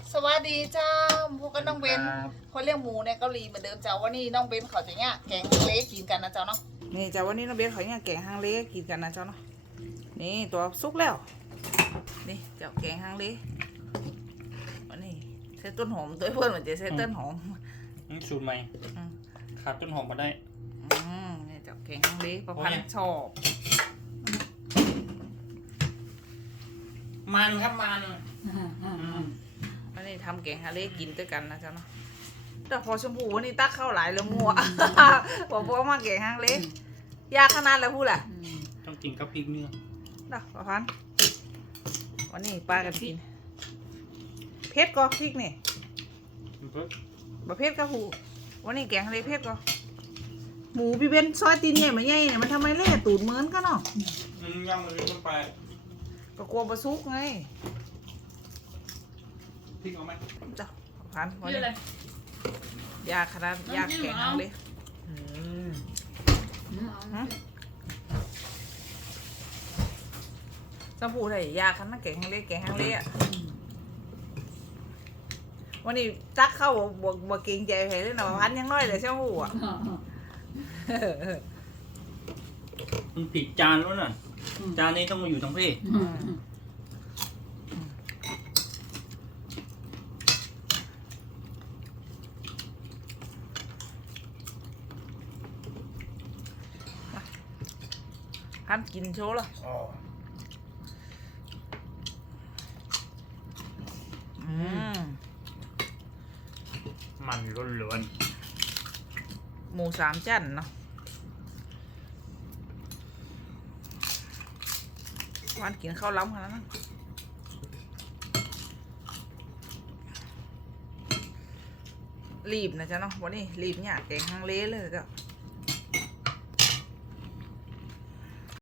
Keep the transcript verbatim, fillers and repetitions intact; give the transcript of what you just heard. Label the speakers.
Speaker 1: สวัสดีเจ้าพวกกันน้องเบนคนเลี้ยงหมูในเกาหลีเหมือนเดิมเจ้าวันนี้น้องเบนเขาจะเนี่ยแกงเล็กกินกันนะเจ้าเนาะนี่เจ้าวันนี้น้องเบนเขาเนี่ยแกงฮังเลกินกันนะเจ้าเนาะนี่ตัวซุกแล้วนี่เจ้าแกงฮังเลวันนี้ใส่ต้นหอมตัวเพื่อนเหมือนจะใส่ต้นหอม
Speaker 2: นี่สูตรใหม่ขาดต้นหอมมาได้
Speaker 1: อืมนี่เจ้าแกงฮังเลประพันธ์ชอบ
Speaker 2: มันครับมัน
Speaker 1: วันนี้ทำแกงฮังเลกินด้วยกันนะเจ้าเนาะแต่พอชมพูวันนี้ตักเข้าหลายแล้วมัวบอกว่ามาแกงฮังเลยากขนาดแล้วพูดแหละ
Speaker 2: ต้องกินกับพริกเนื้อ
Speaker 1: ดอกประพันธ์วันนี้ปลากันกินเผ็ดก็พริกนี่บะเผ็ดก็หูวันนี้แกงฮังเลเผ็ดก็หมูพี่เบนซอยตีนใหญ่มาใหญ่เนี่ยมันทำไมเล่ตูดเหมือนกันเนาะ
Speaker 2: ย่างมันลงไป
Speaker 1: ก็กลัวบะซุกไง
Speaker 2: พริกเอาไหม
Speaker 1: จ้ะพันวันนี้ยากขนาดยากแกงฮังเลสมบูรณ์เลยยากขนาดแกงฮังเลแกงฮังเลอ่ะวันนี้ตักเข้าบวกบวกเก่งใจใครเลยนะพันยังน้อยเลยเช่าหูอ่ะ
Speaker 2: มันผิดจานแล้วน่ะจานนี้ต้องมาอยู่ทั้งพี่
Speaker 1: พันกินโชว์ละอืม
Speaker 2: มันล้วน
Speaker 1: หมูสามชั้นเนาะวันกินข้าวล้ำขนาดนั้นรีบนะจ๊ะเนาะวันนี้รีบเนี่ยแกงฮังเลเลยจ้ะ